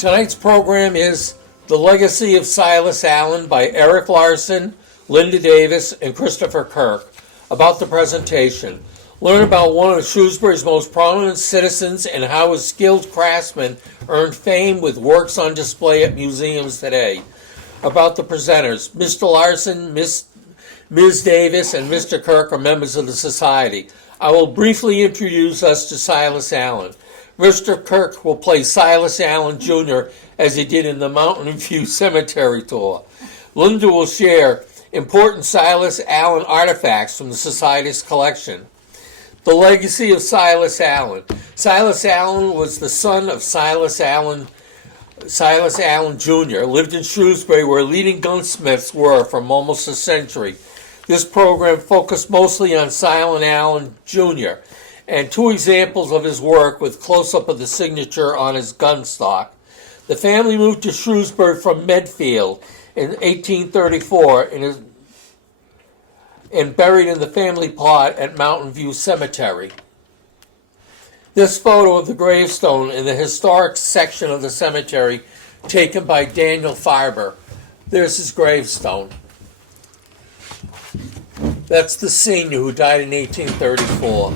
Tonight's program is The Legacy of Silas Allen by Erik Larson, Linda Davis, and Christopher Kirk. About the presentation. Learn about one of Shrewsbury's most prominent citizens and how his skilled craftsman earned fame with works on display at museums today. About the presenters. Mr. Larson, Ms. Davis, and Mr. Kirk are members of the Society. I will briefly introduce us to Silas Allen. Mr. Kirk will play Silas Allen Jr. as he did in the Mountain View Cemetery tour. Linda will share important Silas Allen artifacts from the Society's collection. The legacy of Silas Allen. Silas Allen was the son of Silas Allen Jr., lived in Shrewsbury where leading gunsmiths were for almost a century. This program focused mostly on Silas Allen Jr., and two examples of his work with close-up of the signature on his gun stock. The family moved to Shrewsbury from Medfield in 1834 and buried in the family plot at Mountain View Cemetery. This photo of the gravestone in the historic section of the cemetery taken by Daniel Farber. There's his gravestone. That's the senior who died in 1834.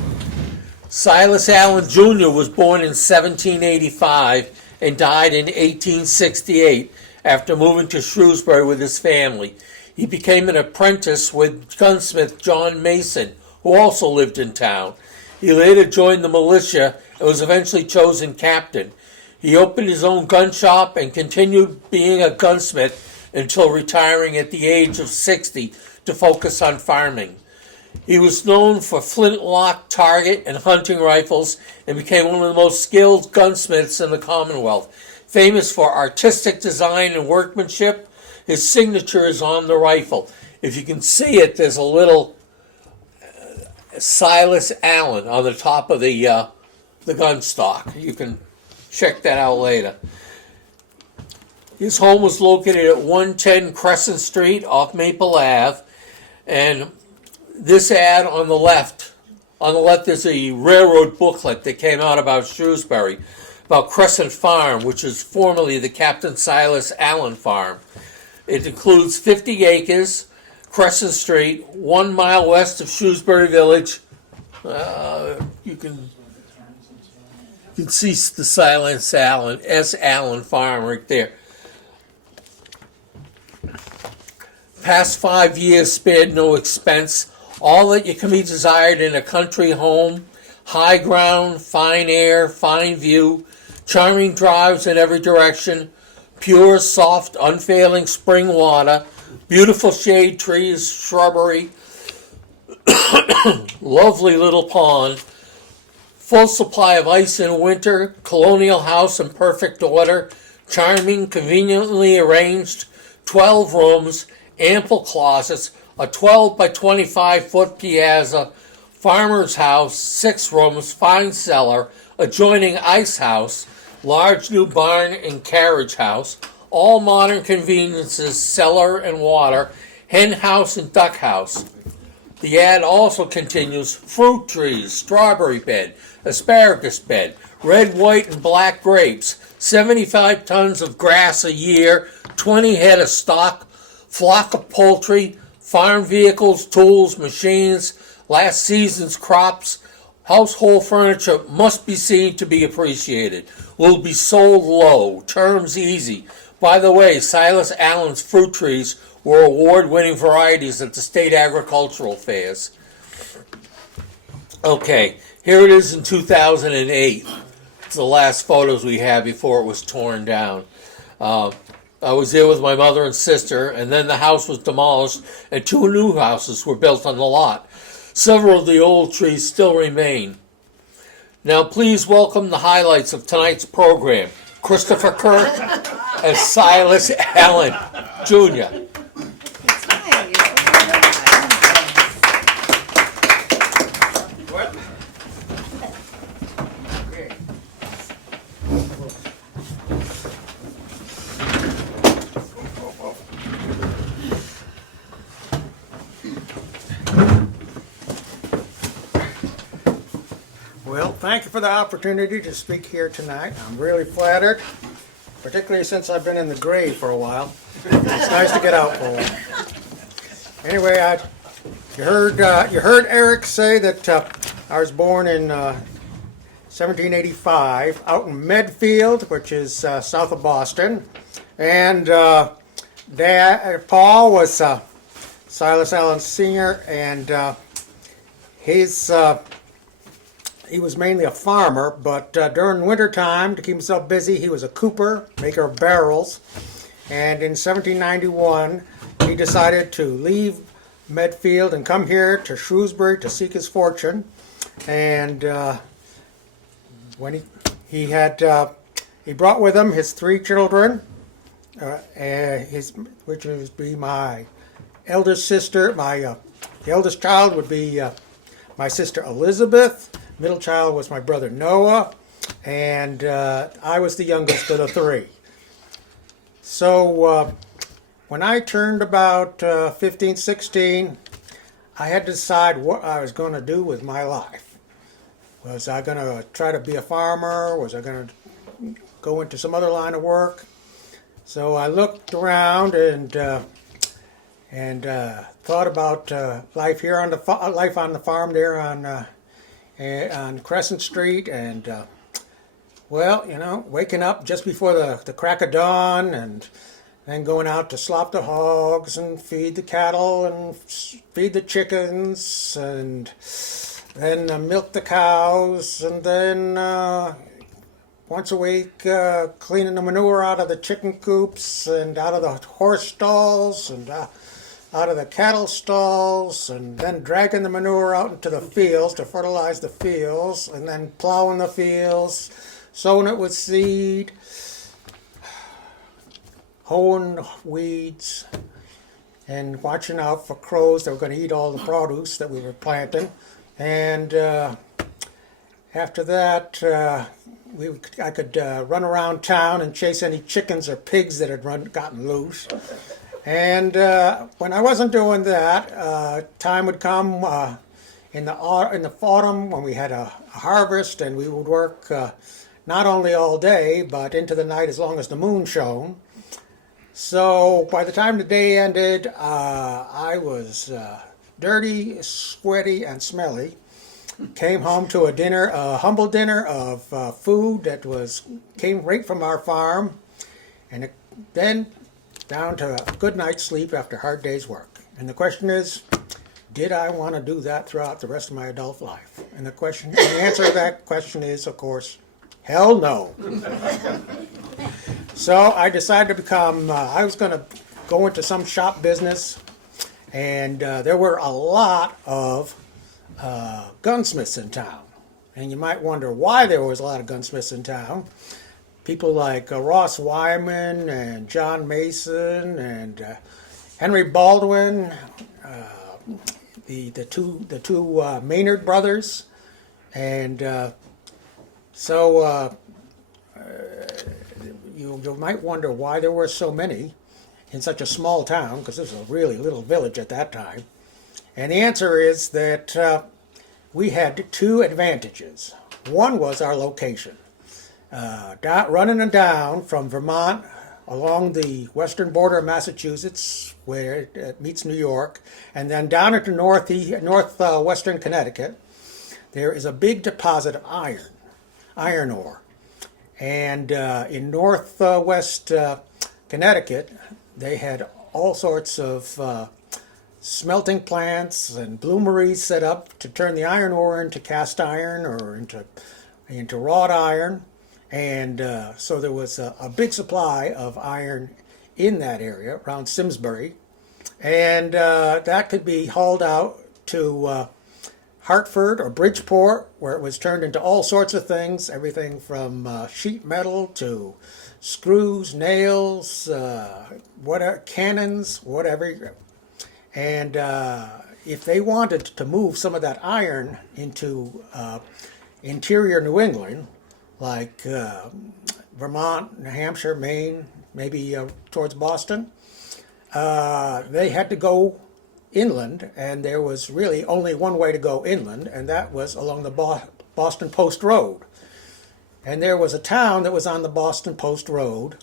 Silas Allen Jr. was born in 1785 and died in 1868 after moving to Shrewsbury with his family. He became an apprentice with gunsmith John Mason, who also lived in town. He later joined the militia and was eventually chosen captain. He opened his own gun shop and continued being a gunsmith until retiring at the age of 60 to focus on farming. He was known for flintlock, target, and hunting rifles and became one of the most skilled gunsmiths in the Commonwealth. Famous for artistic design and workmanship, his signature is on the rifle. If you can see it, there's a little Silas Allen on the top of the gun stock. You can check that out later. His home was located at 110 Crescent Street off Maple Ave, and this ad on the left is a railroad booklet that came out about Shrewsbury, about Crescent Farm, which is formerly the Captain Silas Allen Farm. It includes 50 acres, Crescent Street, 1 mile west of Shrewsbury Village. You can see the Silas Allen, S. Allen Farm right there. Past 5 years spared no expense. All that you can be desired in a country home, high ground, fine air, fine view, charming drives in every direction, pure, soft, unfailing spring water, beautiful shade trees, shrubbery, lovely little pond, full supply of ice in winter, colonial house in perfect order, charming, conveniently arranged, 12 rooms, ample closets, a 12 by 25 foot piazza, farmer's house, 6 rooms, fine cellar, adjoining ice house, large new barn and carriage house, all modern conveniences, cellar and water, hen house and duck house. The ad also continues fruit trees, strawberry bed, asparagus bed, red, white, and black grapes, 75 tons of grass a year, 20 head of stock, flock of poultry, farm vehicles, tools, machines, last season's crops, household furniture must be seen to be appreciated. Will be sold low, terms easy. By the way, Silas Allen's fruit trees were award-winning varieties at the state agricultural fairs. Okay, here it is in 2008. It's the last photos we had before it was torn down. I was there with my mother and sister, and then the house was demolished, and 2 new houses were built on the lot. Several of the old trees still remain. Now please welcome the highlights of tonight's program. Christopher Kirk as Silas Allen Jr. Well, thank you for the opportunity to speak here tonight. I'm really flattered. particularly since I've been in the grave for a while. It's nice to get out for a while. Anyway, you heard Erik say that I was born in 1785 out in Medfield, which is south of Boston, and Paul was Silas Allen Sr., and he was mainly a farmer, but during winter time, to keep himself busy, he was a cooper, maker of barrels. And in 1791, he decided to leave Medfield and come here to Shrewsbury to seek his fortune. And when he brought with him his 3 children, which would be my eldest sister. The eldest child would be my sister Elizabeth. Middle child was my brother Noah, and I was the youngest of the 3. So when I turned about 15, 16, I had to decide what I was going to do with my life. Was I going to try to be a farmer? Was I going to go into some other line of work? So I looked around and thought about life here on the farm there on Crescent Street, and waking up just before the crack of dawn, and then going out to slop the hogs and feed the cattle and feed the chickens, and then milk the cows, and then once a week cleaning the manure out of the chicken coops and out of the horse stalls and out of the cattle stalls, and then dragging the manure out into the fields to fertilize the fields, and then plowing the fields, sowing it with seed, hoeing weeds, and watching out for crows that were going to eat all the produce that we were planting. And after that, I could run around town and chase any chickens or pigs that had gotten loose. And when I wasn't doing that, time would come in the autumn when we had a harvest, and we would work not only all day but into the night as long as the moon shone. So by the time the day ended, I was dirty, sweaty, and smelly. Came home to a humble dinner of food that came right from our farm, and then down to a good night's sleep after a hard day's work. And the question is, did I want to do that throughout the rest of my adult life? And the answer to that question is, of course, hell no. So I decided to I was going to go into some shop business, and there were a lot of gunsmiths in town. And you might wonder why there was a lot of gunsmiths in town. People like Ross Wyman and John Mason and Henry Baldwin, the two Maynard brothers, and so you might wonder why there were so many in such a small town, because this was a really little village at that time. And the answer is that we had 2 advantages. One was our location. Running down from Vermont along the western border of Massachusetts, where it meets New York, and then down into northwestern Connecticut, there is a big deposit of iron ore. And in northwest Connecticut, they had all sorts of smelting plants and bloomeries set up to turn the iron ore into cast iron or into wrought iron. And so there was a big supply of iron in that area around Simsbury. And that could be hauled out to Hartford or Bridgeport, where it was turned into all sorts of things, everything from sheet metal to screws, nails, cannons, whatever. And if they wanted to move some of that iron into interior New England, like Vermont, New Hampshire, Maine, maybe towards Boston, they had to go inland, and there was really only one way to go inland, and that was along the Boston Post Road. And there was a town that was on the Boston Post Road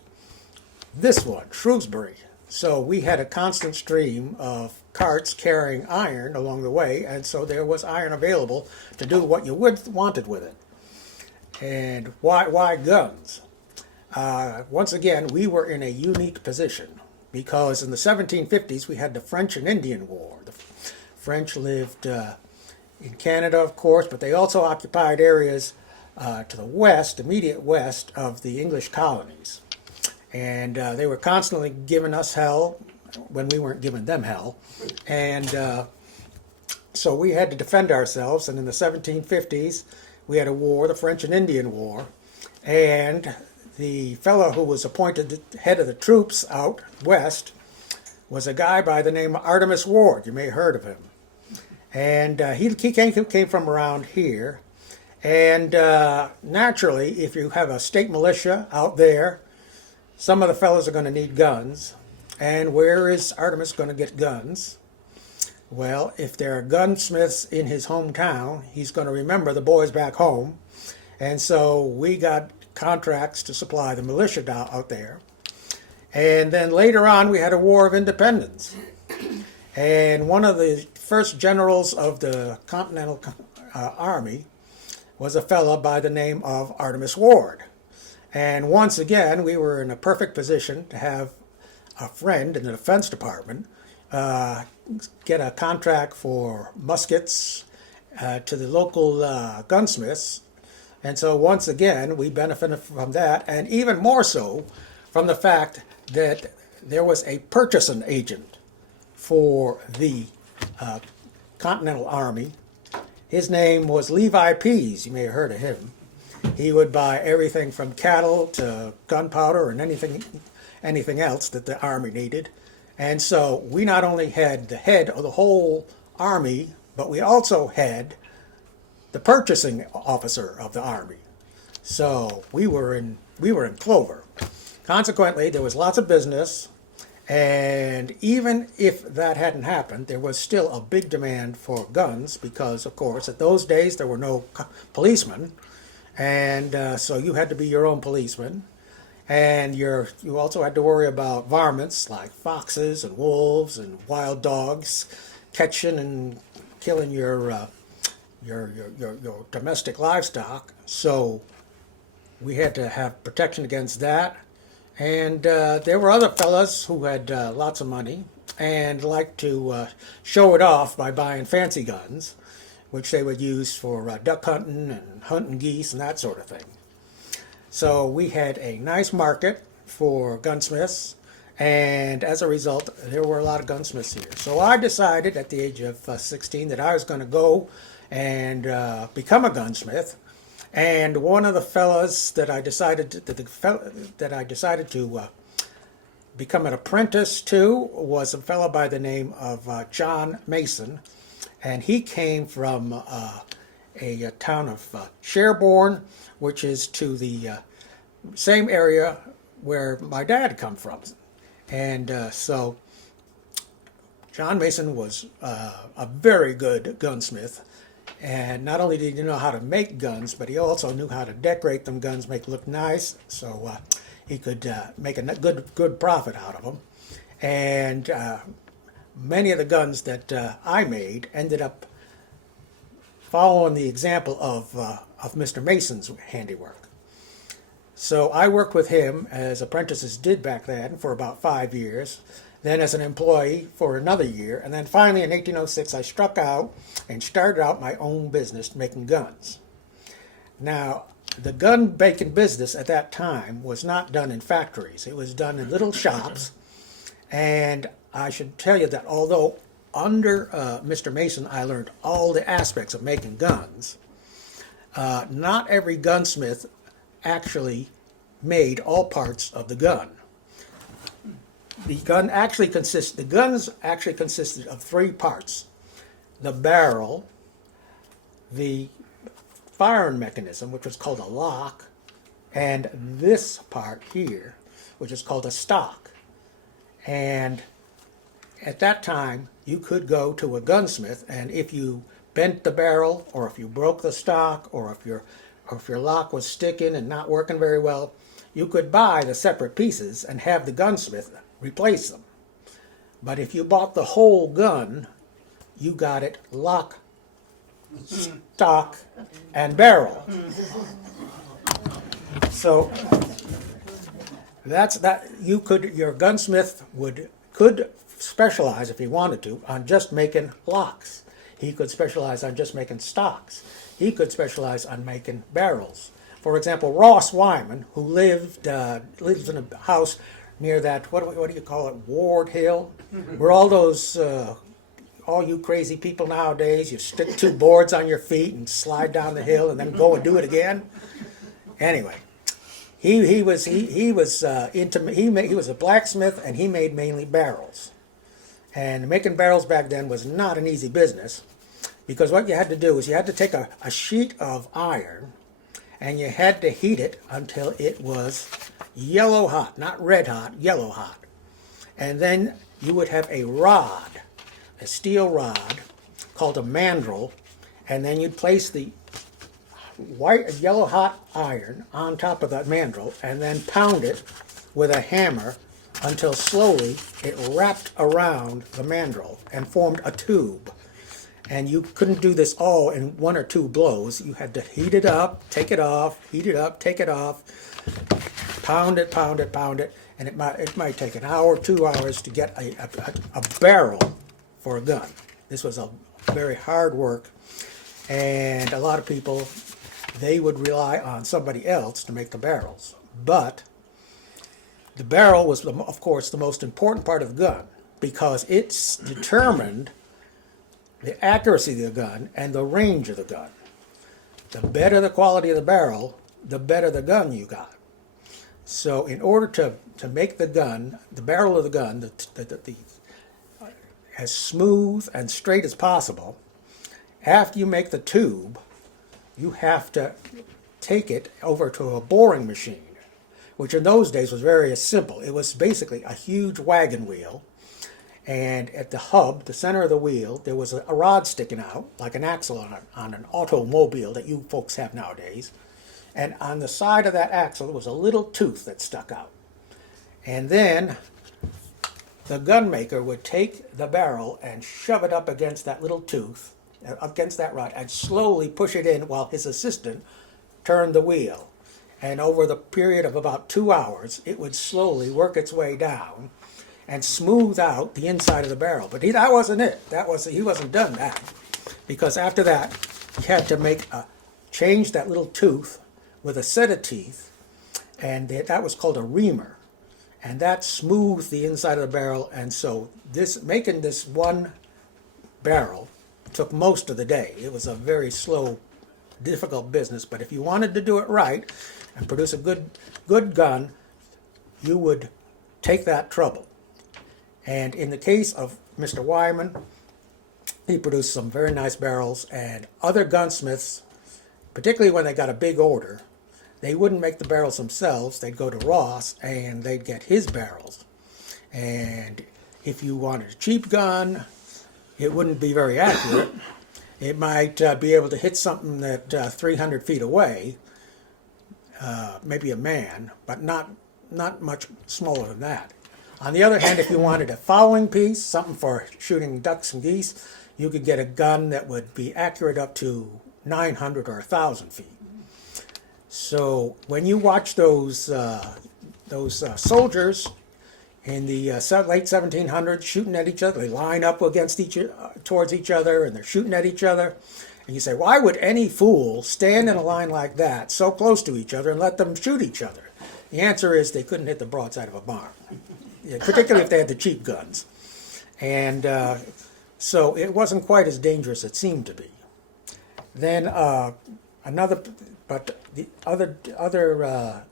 this one, Shrewsbury. So we had a constant stream of carts carrying iron along the way, and so there was iron available to do what you would wanted with it. And why guns? Once again, we were in a unique position because in the 1750s we had the French and Indian War. The French lived in Canada, of course, but they also occupied areas to the west, immediate west of the English colonies. And they were constantly giving us hell when we weren't giving them hell. And so we had to defend ourselves. And in the 1750s, we had a war, the French and Indian War. And the fellow who was appointed the head of the troops out west was a guy by the name of Artemus Ward. You may have heard of him. And he came from around here. And naturally, if you have a state militia out there, some of the fellows are going to need guns. And where is Artemus going to get guns? Well, if there are gunsmiths in his hometown, he's going to remember the boys back home. And so we got contracts to supply the militia out there. And then later on, we had a war of independence. And one of the first generals of the Continental Army was a fellow by the name of Artemus Ward. And once again, we were in a perfect position to have a friend in the Defense Department get a contract for muskets to the local gunsmiths. And so once again, we benefited from that, and even more so from the fact that there was a purchasing agent for the Continental Army. His name was Levi Pease. You may have heard of him. He would buy everything from cattle to gunpowder and anything else that the Army needed. And so we not only had the head of the whole Army, but we also had the purchasing officer of the Army. So we were in clover. Consequently, there was lots of business. And even if that hadn't happened, there was still a big demand for guns because, of course, at those days there were no policemen. And so you had to be your own policeman. And you also had to worry about varmints like foxes and wolves and wild dogs catching and killing your domestic livestock. So we had to have protection against that. And there were other fellas who had lots of money and liked to show it off by buying fancy guns, which they would use for duck hunting and hunting geese and that sort of thing. So we had a nice market for gunsmiths, and as a result, there were a lot of gunsmiths here. So I decided at the age of 16 that I was going to go and become a gunsmith. And one of the fellas that I decided to become an apprentice to was a fellow by the name of John Mason, and he came from a town of Sherborne, which is to the same area where my dad come from. And so John Mason was a very good gunsmith. And not only did he know how to make guns, but he also knew how to decorate them guns, make look nice, so he could make a good profit out of them. And many of the guns that I made ended up following the example of Mr. Mason's handiwork. So I worked with him, as apprentices did back then, for about 5 years. Then as an employee for another year, and then finally in 1806 I struck out and started out my own business making guns. Now, the gun making business at that time was not done in factories. It was done in little shops, and I should tell you that although under Mr. Mason I learned all the aspects of making guns, not every gunsmith actually made all parts of the gun. The guns actually consisted of 3 parts: the barrel, the firing mechanism, which was called a lock, and this part here, which is called a stock. And at that time, you could go to a gunsmith, and if you bent the barrel, or if you broke the stock, or if your lock was sticking and not working very well, You could buy the separate pieces and have the gunsmith replace them. But if you bought the whole gun, you got it lock, stock, and barrel. So that's that. Your gunsmith could specialize if he wanted to on just making locks. He could specialize on just making stocks. He could specialize on making barrels. For example, Ross Wyman, who lives in a house near that, what do you call it, Ward Hill, where all those, all you crazy people nowadays, you stick two boards on your feet and slide down the hill and then go and do it again. Anyway, he was a blacksmith, and he made mainly barrels. And making barrels back then was not an easy business, because what you had to do is you had to take a sheet of iron, and you had to heat it until it was yellow hot, not red hot, yellow hot. And then you would have a rod, a steel rod, called a mandrel, and then you'd place the yellow hot iron on top of that mandrel, and then pound it with a hammer until slowly it wrapped around the mandrel and formed a tube. And you couldn't do this all in one or two blows. You had to heat it up, take it off, heat it up, take it off, pound it, and it might take an hour, 2 hours to get a barrel for a gun. This was a very hard work, and a lot of people, they would rely on somebody else to make the barrels. But the barrel was, of course, the most important part of the gun, because it's determined the accuracy of the gun and the range of the gun. The better the quality of the barrel, the better the gun you got. So in order to make the gun, the barrel of the gun, as smooth and straight as possible, after you make the tube, you have to take it over to a boring machine, which in those days was very simple. It was basically a huge wagon wheel, and at the hub, the center of the wheel, there was a rod sticking out, like an axle on an automobile that you folks have nowadays. And on the side of that axle was a little tooth that stuck out. And then the gun maker would take the barrel and shove it up against that little tooth, against that rod, and slowly push it in while his assistant turned the wheel. And over the period of about 2 hours, it would slowly work its way down and smooth out the inside of the barrel. But that wasn't it. He wasn't done that, because after that, he had to change that little tooth with a set of teeth, and that was called a reamer, and that smoothed the inside of the barrel. And so making this one barrel took most of the day. It was a very slow, difficult business, but if you wanted to do it right and produce a good gun, you would take that trouble. And in the case of Mr. Wyman, he produced some very nice barrels, and other gunsmiths, particularly when they got a big order, they wouldn't make the barrels themselves. They'd go to Ross and they'd get his barrels. And if you wanted a cheap gun, it wouldn't be very accurate. It might be able to hit something that 300 feet away, maybe a man, but not much smaller than that. On the other hand, if you wanted a fowling piece, something for shooting ducks and geese, you could get a gun that would be accurate up to 900 or 1,000 feet. So when you watch those soldiers in the late 1700s shooting at each other, they line up towards each other, and they're shooting at each other, and you say, why would any fool stand in a line like that, so close to each other, and let them shoot each other? The answer is they couldn't hit the broadside of a barn, particularly if they had the cheap guns. And so it wasn't quite as dangerous as it seemed to be. Then the other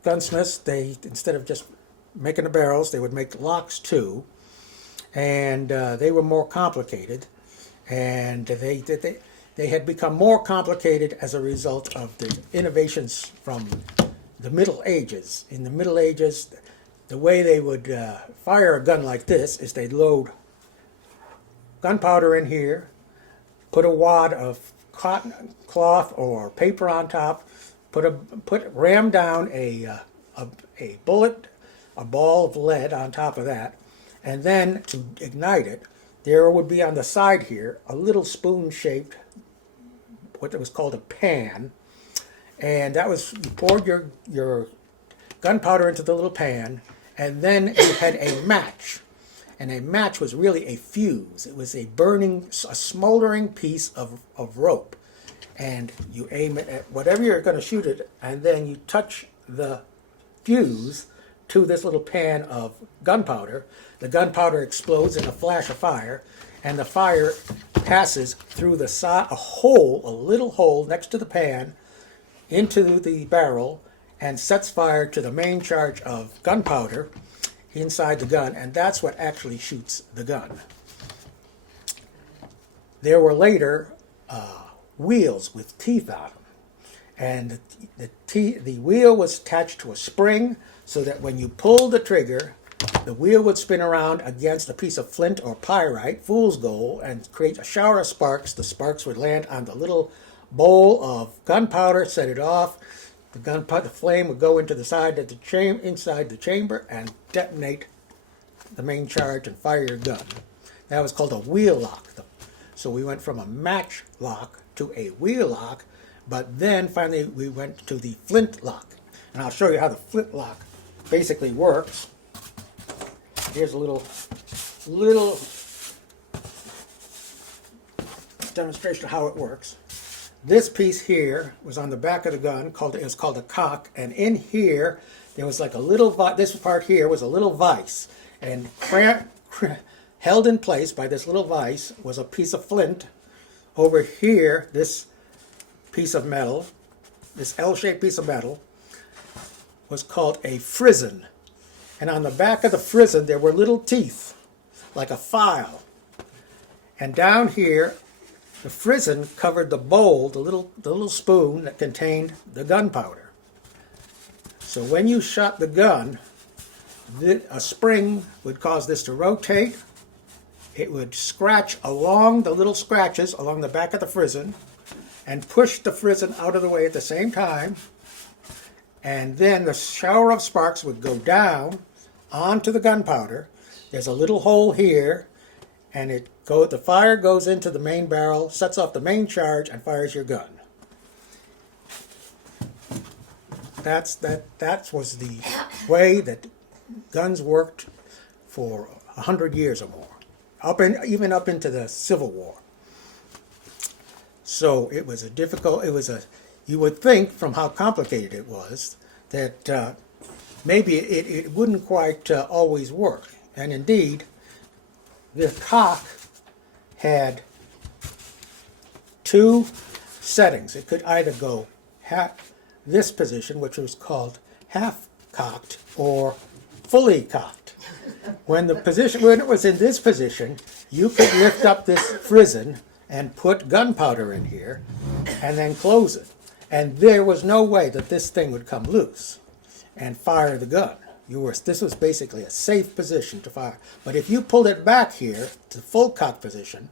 gunsmiths, they, instead of just making the barrels, they would make locks too, and they were more complicated, and they had become more complicated as a result of the innovations from the Middle Ages. In the Middle Ages, the way they would fire a gun like this is they'd load gunpowder in here, put a wad of cotton cloth or paper on top, ram down a a bullet, a ball of lead on top of that, and then to ignite it, there would be on the side here a little spoon-shaped, what was called a pan, and that was, you poured your gunpowder into the little pan, and then you had a match. And a match was really a fuse. It was a smoldering piece of rope. And you aim it at whatever you're going to shoot it, and then you touch the fuse to this little pan of gunpowder. The gunpowder explodes in a flash of fire, and the fire passes through the a little hole next to the pan, into the barrel, and sets fire to the main charge of gunpowder inside the gun, and that's what actually shoots the gun. There were later wheels with teeth on them, and the wheel was attached to a spring so that when you pulled the trigger, the wheel would spin around against a piece of flint or pyrite, fool's gold, and create a shower of sparks. The sparks would land on the little bowl of gunpowder, set it off. The flame would go into the side of inside the chamber and detonate the main charge and fire your gun. That was called a wheel lock. So we went from a match lock to a wheel lock, but then finally we went to the flint lock. And I'll show you how the flint lock basically works. Here's a little demonstration of how it works. This piece here was on the back of the gun. It was called a cock, and in here there was like a little. This part here was a little vise, and held in place by this little vise was a piece of flint. Over here, this piece of metal, this L-shaped piece of metal, was called a frizzen, and on the back of the frizzen there were little teeth, like a file, and down here. The frizzen covered the bowl, the little spoon that contained the gunpowder. So when you shot the gun, a spring would cause this to rotate. It would scratch along the little scratches along the back of the frizzen and push the frizzen out of the way at the same time. And then the shower of sparks would go down onto the gunpowder. There's a little hole here, and the fire goes into the main barrel, sets off the main charge, and fires your gun. That was the way that guns worked for 100 years or more, even up into the Civil War. So it was you would think from how complicated it was that maybe it wouldn't quite always work. And indeed, the cock had two settings. It could either go this position, which was called half-cocked, or fully cocked. When it was in this position, you could lift up this frizzen and put gunpowder in here, and then close it. And there was no way that this thing would come loose and fire the gun. This was basically a safe position to fire. But if you pulled it back here to full cock position,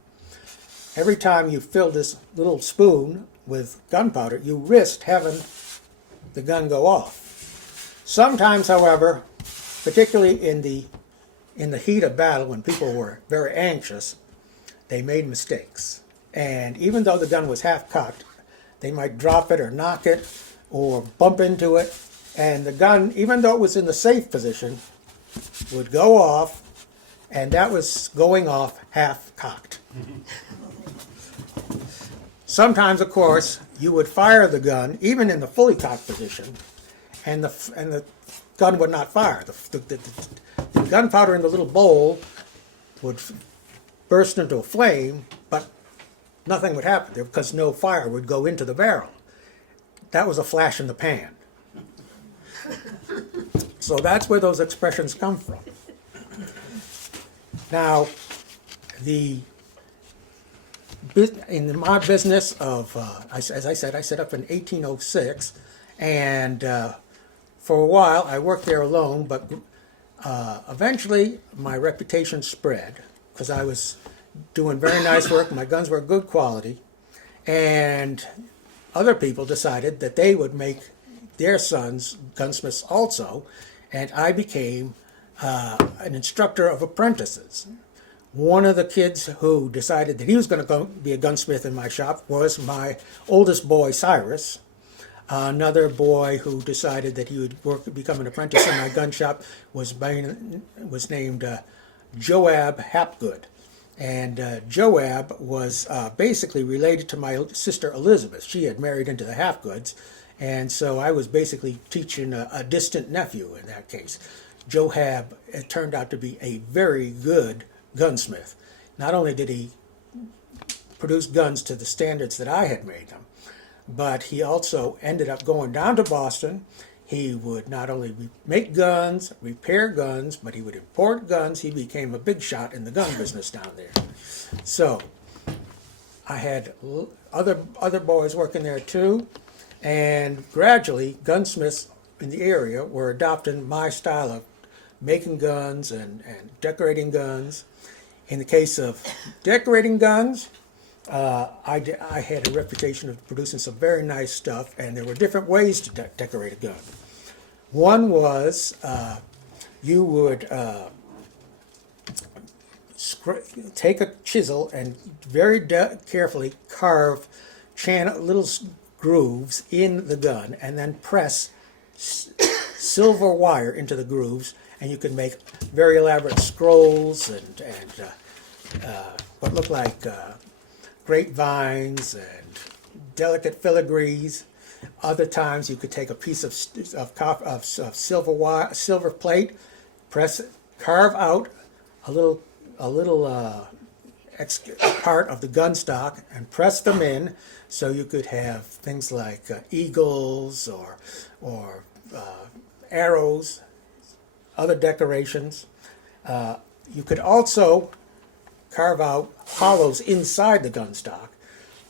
every time you filled this little spoon with gunpowder, you risked having the gun go off. Sometimes, however, particularly in the heat of battle, when people were very anxious, they made mistakes. And even though the gun was half cocked, they might drop it or knock it or bump into it. And the gun, even though it was in the safe position, would go off, and that was going off half-cocked. Sometimes, of course, you would fire the gun, even in the fully cocked position, and the gun would not fire. The gunpowder in the little bowl would burst into a flame, but nothing would happen there because no fire would go into the barrel. That was a flash in the pan. So that's where those expressions come from. Now, in my business of, as I said, I set up in 1806, and for a while I worked there alone, but eventually my reputation spread because I was doing very nice work, my guns were good quality, and other people decided that they would make their sons gunsmiths also, and I became an instructor of apprentices. One of the kids who decided that he was going to go be a gunsmith in my shop was my oldest boy, Cyrus. Another boy who decided that he would become an apprentice in my gun shop was named Joab Hapgood. And Joab was basically related to my sister Elizabeth. She had married into the Hapgoods, and so I was basically teaching a distant nephew in that case. Joab turned out to be a very good gunsmith. Not only did he produce guns to the standards that I had made them, but he also ended up going down to Boston. He would not only make guns, repair guns, but he would import guns. He became a big shot in the gun business down there. So I had other boys working there too, and gradually gunsmiths in the area were adopting my style of making guns and decorating guns. In the case of decorating guns, I had a reputation of producing some very nice stuff, and there were different ways to decorate a gun. One was you would take a chisel and very carefully carve little grooves in the gun, and then press silver wire into the grooves, and you could make very elaborate scrolls and what looked like grapevines and delicate filigrees. Other times you could take a piece of silver plate, carve out a little part of the gun stock and press them in, so you could have things like eagles or arrows, other decorations. You could also carve out hollows inside the gun stock,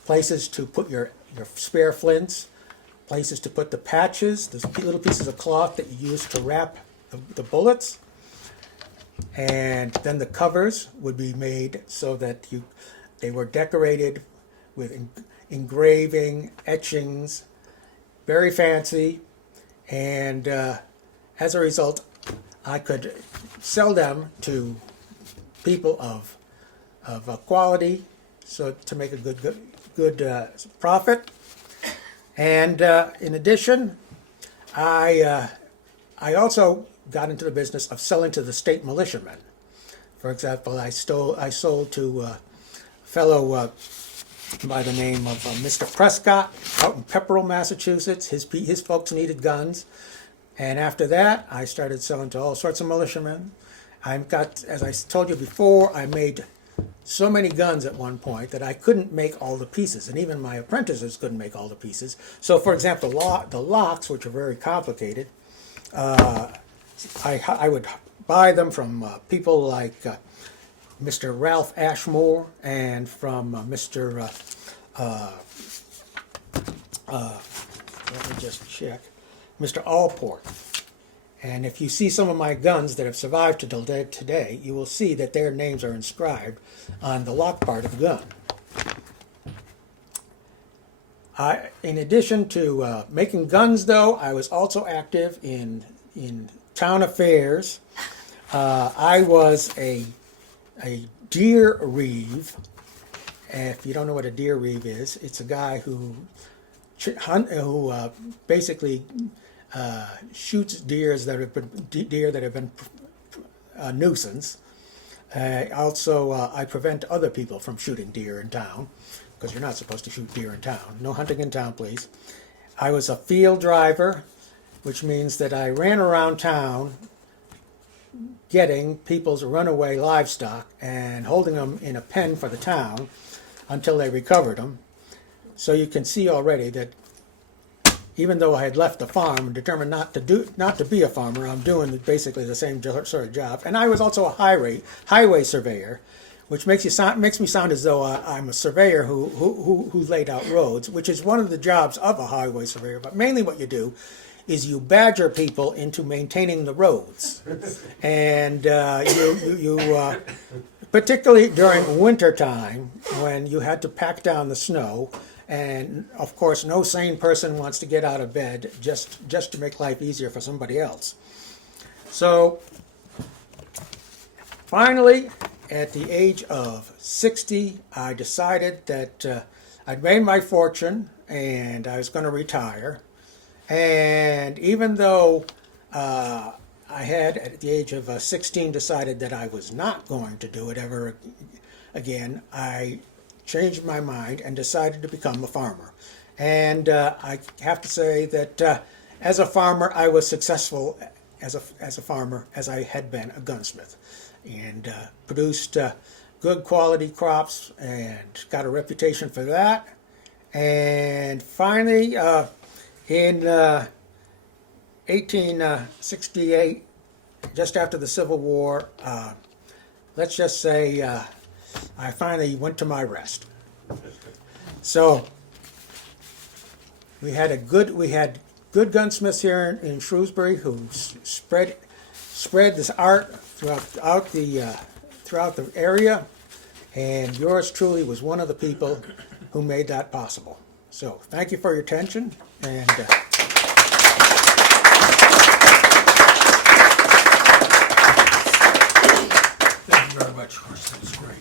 places to put your spare flints, places to put the patches, those little pieces of cloth that you use to wrap the bullets. And then the covers would be made so that they were decorated with engraving, etchings, very fancy. And as a result, I could sell them to people of quality, so to make a good profit. And in addition, I also got into the business of selling to the state militiamen. For example, I sold to a fellow by the name of Mr. Prescott out in Pepperell, Massachusetts. His folks needed guns. And after that, I started selling to all sorts of militiamen. As I told you before, I made so many guns at one point that I couldn't make all the pieces, and even my apprentices couldn't make all the pieces. So, for example, the locks, which are very complicated, I would buy them from people like Mr. Ralph Ashmore and from Mr. Let me just check. Mr. Allport. And if you see some of my guns that have survived till today, you will see that their names are inscribed on the lock part of the gun. In addition to making guns, though, I was also active in town affairs. I was a deer reeve. If you don't know what a deer reeve is, it's a guy who basically shoots deer that have been a nuisance. Also, I prevent other people from shooting deer in town, because you're not supposed to shoot deer in town. No hunting in town, please. I was a field driver, which means that I ran around town getting people's runaway livestock and holding them in a pen for the town until they recovered them. So you can see already that even though I had left the farm and determined not to be a farmer, I'm doing basically the same sort of job. And I was also a highway surveyor, which makes me sound as though I'm a surveyor who laid out roads, which is one of the jobs of a highway surveyor. But mainly what you do is you badger people into maintaining the roads, and particularly during winter time when you had to pack down the snow And of course, no sane person wants to get out of bed just to make life easier for somebody else. So finally, at the age of 60, I decided that I'd made my fortune and I was going to retire. And even though I had, at the age of 16, decided that I was not going to do it ever again, I changed my mind and decided to become a farmer. And I have to say that as a farmer, I was successful as a farmer as I had been a gunsmith, and produced good quality crops and got a reputation for that. And finally, in 1868, just after the Civil War, let's just say I finally went to my rest. So we had good gunsmiths here in Shrewsbury who spread this art throughout the area, and yours truly was one of the people who made that possible. So thank you for your attention, and Thank you very much, Chris. That's great.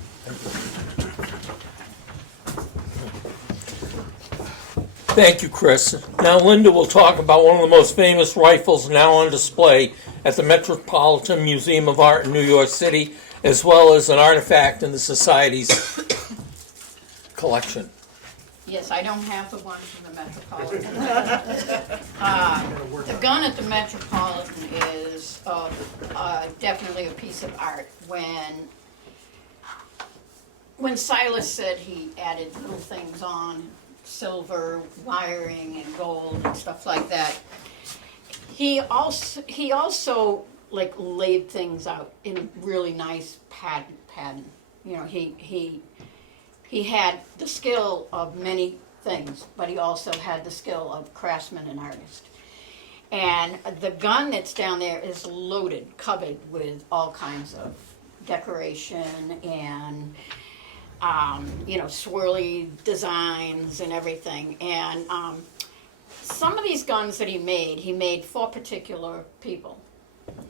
Thank you, Chris. Now Linda will talk about one of the most famous rifles now on display at the Metropolitan Museum of Art in New York City, as well as an artifact in the Society's collection. Yes, I don't have the one from the Metropolitan. The gun at the Metropolitan is definitely a piece of art. When Silas said he added little things on, silver wiring and gold and stuff like that, he also like laid things out in really nice pattern. You know, he had the skill of many things, but he also had the skill of craftsman and artist. And the gun that's down there is loaded, covered with all kinds of decoration and swirly designs and everything. And some of these guns that he made for particular people.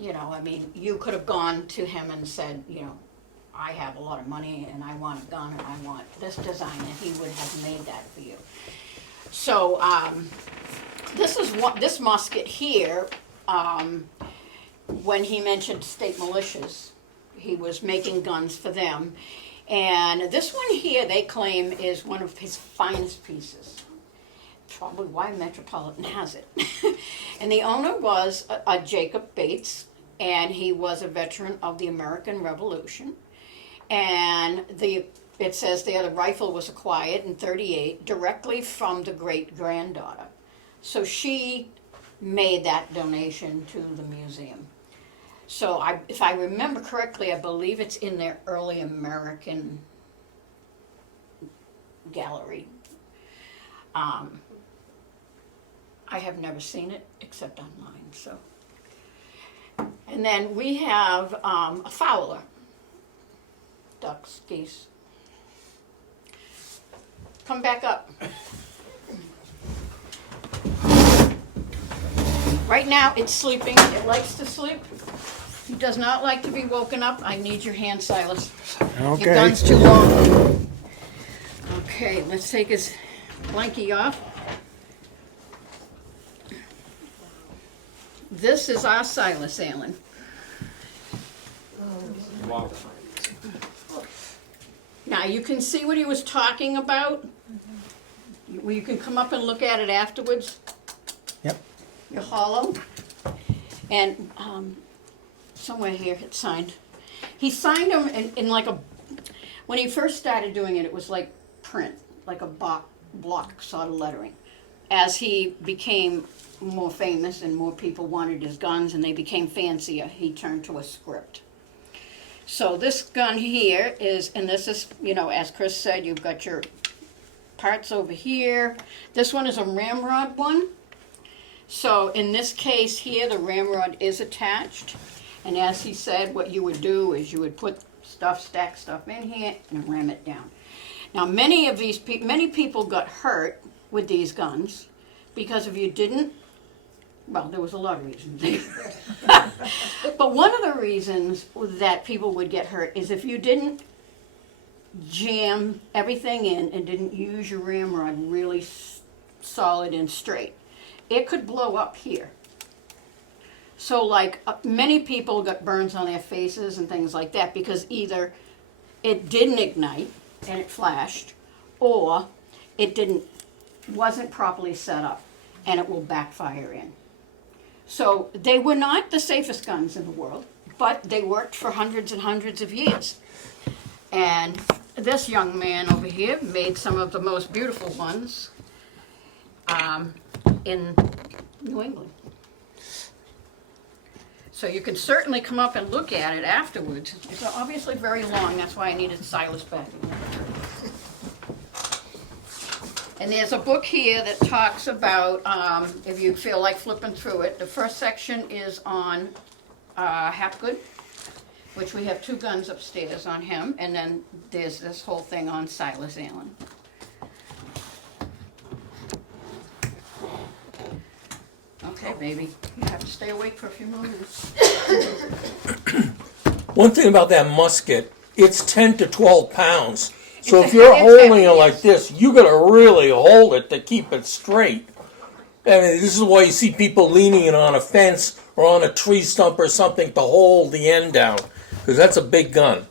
You know, I mean, you could have gone to him and said, you know, I have a lot of money and I want a gun and I want this design, and he would have made that for you. So this musket here, when he mentioned state militias, he was making guns for them. And this one here, they claim, is one of his finest pieces. Probably why Metropolitan has it. And the owner was a Jacob Bates, and he was a veteran of the American Revolution. And it says there the rifle was acquired in '38 directly from the great-granddaughter. So she made that donation to the museum. So if I remember correctly, I believe it's in their early American gallery. I have never seen it except online. So, and then we have a fowler. Ducks, geese. Come back up. Right now it's sleeping. It likes to sleep. It does not like to be woken up. I need your hand, Silas. okay. Your gun's too long. Okay, let's take his blankie off. This is our Silas, Alan. Wow. Now, you can see what he was talking about. You can come up and look at it afterwards. Yep. Your hollow. And somewhere here it's signed. He signed them in like a, when he first started doing it, it was like print, like a block sort of lettering. As he became more famous and more people wanted his guns and they became fancier, he turned to a script. So this gun here is, and this is, you know, as Chris said, you've got your parts over here. This one is a ramrod one. So in this case here, the ramrod is attached. And as he said, what you would do is you would put stack stuff in here, and ram it down. Now, many people got hurt with these guns because if you didn't, well, there was a lot of reasons. But one of the reasons that people would get hurt is if you didn't jam everything in and didn't use your ramrod really solid and straight, it could blow up here. So like many people got burns on their faces and things like that because either it didn't ignite and it flashed, or it wasn't properly set up and it will backfire in. So they were not the safest guns in the world, but they worked for hundreds and hundreds of years. And this young man over here made some of the most beautiful ones in New England. So you can certainly come up and look at it afterwards. It's obviously very long, that's why I needed Silas back. And there's a book here that talks about, if you feel like flipping through it, the first section is on Hapgood, which we have 2 guns upstairs on him, and then there's this whole thing on Silas Allen. Okay, baby, you have to stay awake for a few more minutes. One thing about that musket, it's 10 to 12 pounds. So It's if you're it's holding heavy, it like yes. this, you gotta really hold it to keep it straight. I mean, this is why you see people leaning it on a fence or on a tree stump or something to hold the end down, because that's a big gun.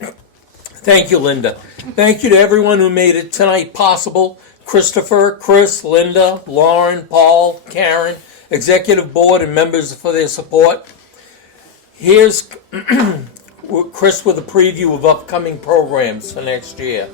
Thank you, Linda. Thank you to everyone who made it tonight possible. Christopher, Chris, Linda, Lauren, Paul, Karen, Executive Board, and members for their support. Here's Chris with a preview of upcoming programs for next year.